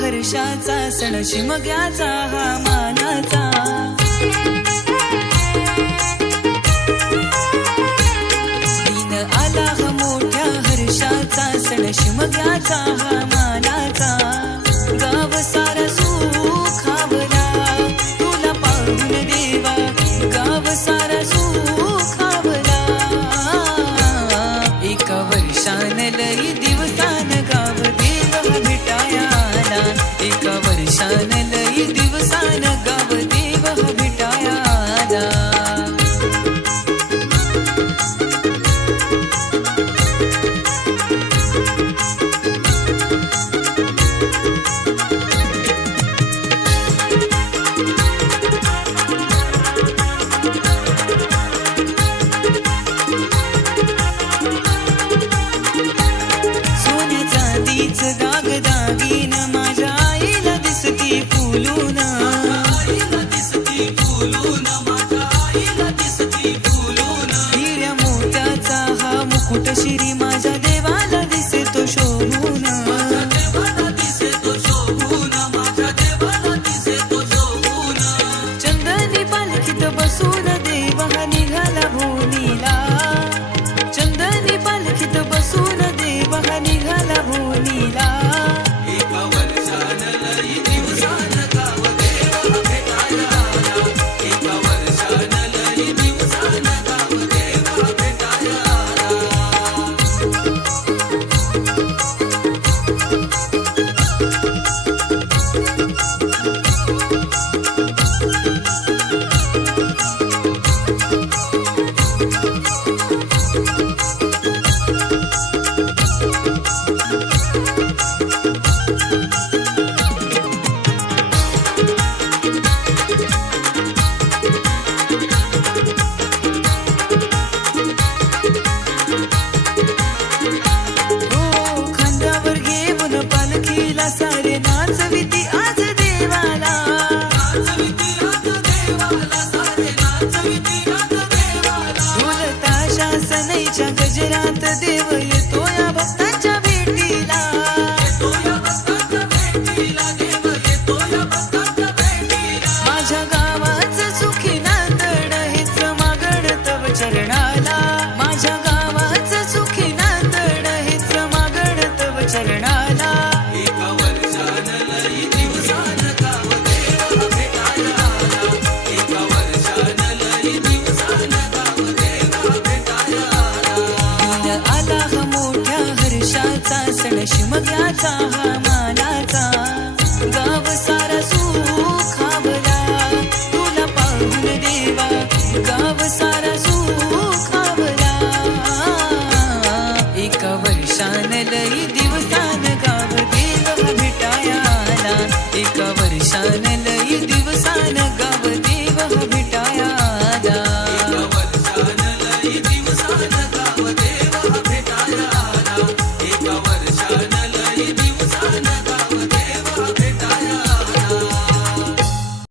हर्षाचा सण शिमग्याचा हा मानाचा दिन आला हा मोठ्या हर्षाचा सण शिमग्याचा हा मानाचा गाव सारा सुखावला तुला पाहून देवा गाव सारा सुखावला एका वर्षान लई दिवसान गाव देव भेटाया एका वर्षान लई दिवसान गाव देव भेटाया सोन्या चांदीच दागदागिन माझ्या आईला दिसती फुलून हिऱ्या मोत्याचा हा मुकुट शिरी माझ्या देवाला दिसतो शोभून चंदनी पालखीत बसून देव हा निघाला भोनीला चंदनी पालखीत बसून देव हा निघाला भोनीला सारे नाचविती आज देवाला ढोल ताशा सनईच्या गजरात देव येतो या भक्तांच्या भेटीला माझ्या गावाचं सुखी नांदण हेच मागण तव चरणाला माझ्या गावाचं सुखी नांदण हेच मागण तव चरणाला सण शिमग्याचा हा मानाचा गाव सारा सुखावला तुला पाहून देवा